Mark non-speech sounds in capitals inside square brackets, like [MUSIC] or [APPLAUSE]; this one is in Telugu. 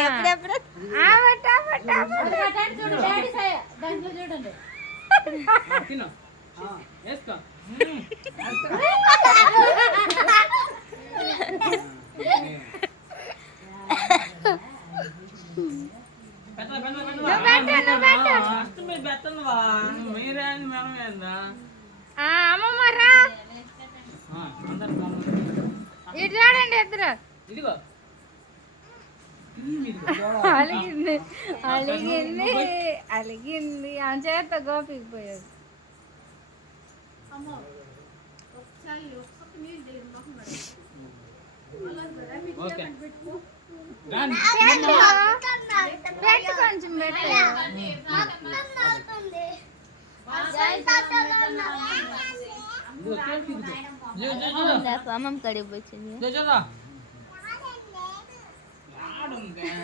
ఎప్పుడెప్పుడు? ఆవట ఆవట ఆవట దాంట్లో చూడండి. [LAUGHS] ఆ, అమ్మమ్మ రా. ఇటు చూడండి ఇద్దరు. ఇదిగో. అలిగింది అలిగింది అలిగింది ఆ చేత గోపికి పోయేది ఓకే పెట్టు పెట్టు కొంచెం పెట్టు ఇదిగో కేక్ ఇదిగో. జో, జో, జో, జో. నాకు అమ్మమ్మ కడిగి వచ్చింది